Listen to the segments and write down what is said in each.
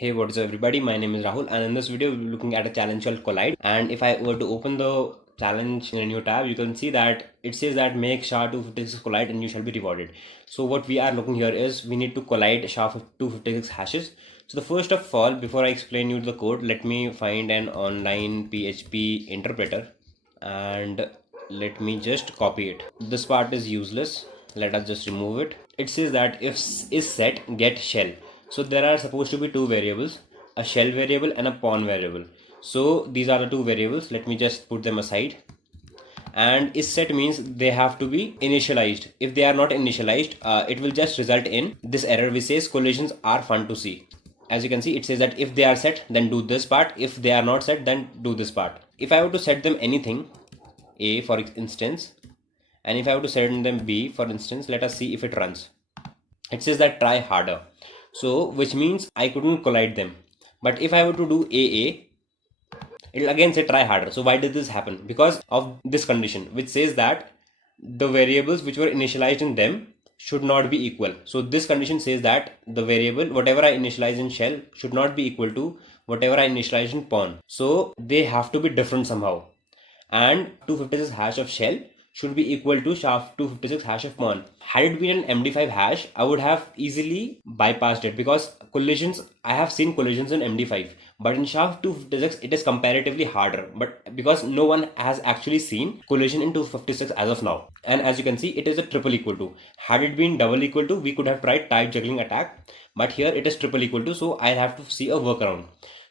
Hey, what is up everybody? My name is Rahul, and in this video we'll be looking at a challenge called Collide. And if I were to open the challenge in a new tab, you can see that it says that make SHA-256 collide and you shall be rewarded. So what we are looking here is we need to collide SHA-256 hashes. So the first of all, before I explain you the code, let me find an online PHP interpreter and let me just copy it. This part is useless. Let us just remove it. It says that if is set get shell. So there are supposed to be two variables, a shell variable and a pawn variable. So these are the two variables. Let me just put them aside. And is set means they have to be initialized. If they are not initialized, it will just result in this error which says collisions are fun to see. As you can see, it says that if they are set, then do this part. If they are not set, then do this part. If I were to set them anything, A for instance, and if I were to set them B for instance, let us see if it runs. It says that try harder. So which means I couldn't collide them. But if I were to do AA, it'll again say try harder. So why did this happen? Because of this condition which says that the variables which were initialized in them should not be equal. So this condition says that the variable whatever I initialize in shell should not be equal to whatever I initialize in pawn. So they have to be different somehow. And 256 hash of shell should be equal to SHA-256 hash of pawn. Had it been an MD5 hash, I would have easily bypassed it because collisions, I have seen collisions in MD5, but in SHA-256 it is comparatively harder. But because no one has actually seen collision in 256 as of now, and as you can see, it is a triple equal to. Had it been double equal to, we could have tried type juggling attack, but here it is triple equal to, so I have to see a workaround.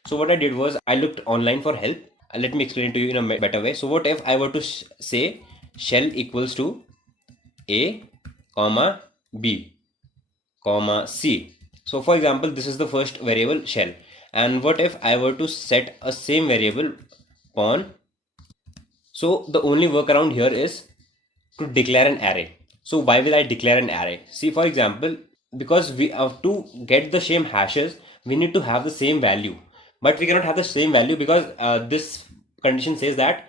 So what I did was I looked online for help. Let me explain to you in a better way. So what if I were to say shell equals to A, comma B, comma C. So for example, this is the first variable shell. And what if I were to set a same variable pawn? So the only workaround here is to declare an array. So why will I declare an array? See, for example, because we have to get the same hashes, we need to have the same value. But we cannot have the same value because this condition says that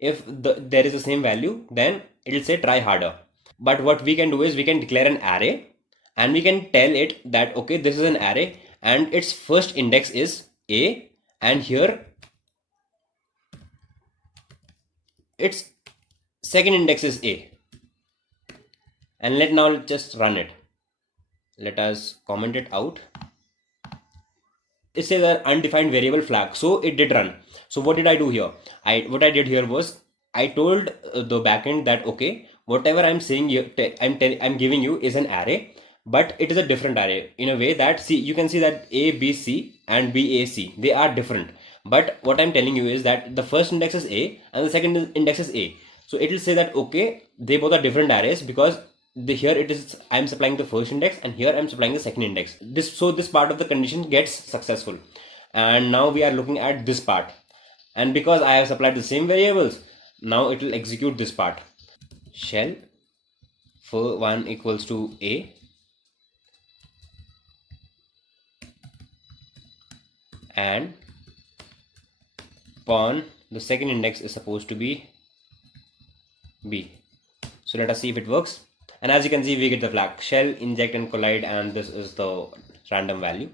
if there is the same value, then it will say try harder. But what we can do is we can declare an array and we can tell it that okay, this is an array and its first index is A, and here its second index is A. And now just run it. Let us comment it out. It says an undefined variable flag, so it did run. So what did I do here? What I did here was I told the backend that okay, whatever I'm saying here, I'm giving you is an array, but it is a different array in a way that see, you can see that A, B, C and B, A, C, they are different. But what I'm telling you is that the first index is A and the second index is A. So it will say that okay, they both are different arrays because here it is I'm supplying the first index and here I'm supplying the second index. This part of the condition gets successful. And now we are looking at this part. And because I have supplied the same variables, now it will execute this part. Shell for 1 equals to A and pawn, the second index is supposed to be B. So let us see if it works. And as you can see, we get the flag shell, inject and collide, and this is the random value.